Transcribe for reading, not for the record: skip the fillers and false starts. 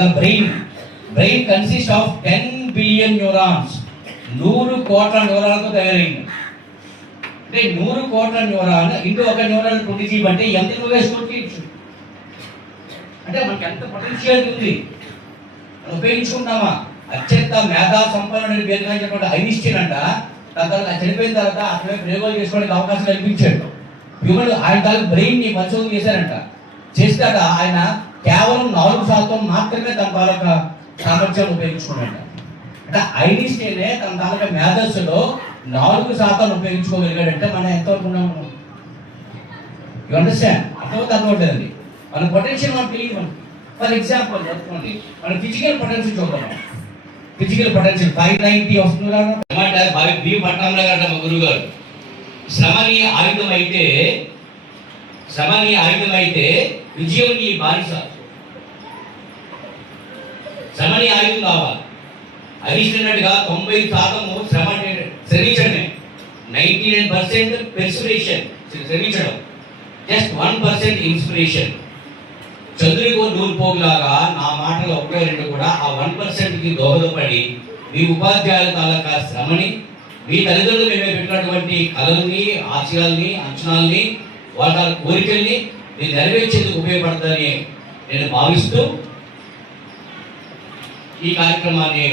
the brain consists of 10 billion neurons. 100 కోట్ల న్యూరాన్లతో తయారైంది. అంటే 100 కోట్ల న్యూరాన్ ఇంటూ ఒక న్యూరాన్ 20 జీబీ అంటే ఎంత వేసుకోవచ్చు. అంటే మనకి ఎంత పొటెన్షియల్ ఉంది, మనం ఉపయోగించుకుంటామా? అత్యంత మేధా సంపన్నుడని పేరుగాంచినటువంటి ఐన్స్టీన్ అంట తర్వాత చనిపోయిన తర్వాత అక్కడే ప్రయోగాలు చేసుకోవడానికి అవకాశం కల్పించాడు. హ్యూమన్ ఆయన తాలూకు బ్రెయిన్ ని పరిశోధన చేశారంట. చేస్తాక ఆయన కేవలం 4% మాత్రమే తన తాలూకా సామర్థ్యాన్ని ఉపయోగించుకున్నాడు. అంటే ఐన్స్టీనే తన తాలూకా మేధస్సులో 4% ఉపయోగించుకోగలిగాడంటే మనం ఎంతవరకు ఉన్నాము? You understand? అర్థమవుతుందండి. మన పొటెన్షియల్ మనకు తెలియదు. మనకి ఫర్ ఎగ్జాంపుల్ చెప్పుకోండి, మన ఫిజికల్ పొటెన్షియల్ చూద్దాం. ఫిజికల్ పొటెన్షియల్ 590 వస్తుంది కదా. బి పట్టణంలో గంట మా గురువు గారు శ్రమని ఆయుధమైతే విజయం నీ బానిస. శ్రమని ఆయుధం కావాలి. అడిషనల్గా 90% శ్రమించడమే, 99% పెర్సురేషన్ శ్రమించడం, జస్ట్ 1% ఇన్స్పిరేషన్. చంద్రుడికో నూరు పోగులాగా నా మాటలు 1-2 కూడా ఆ 1%కి దోహదపడి మీ ఉపాధ్యాయుల తాలూకా శ్రమని, మీ తల్లిదండ్రులు మేము పెట్టినటువంటి కళల్ని, ఆశయాల్ని, అంచనాల్ని, వాళ్ళ కోరికల్ని మీరు నెరవేర్చేందుకు ఉపయోగపడతారని నేను భావిస్తూ ఈ కార్యక్రమాన్ని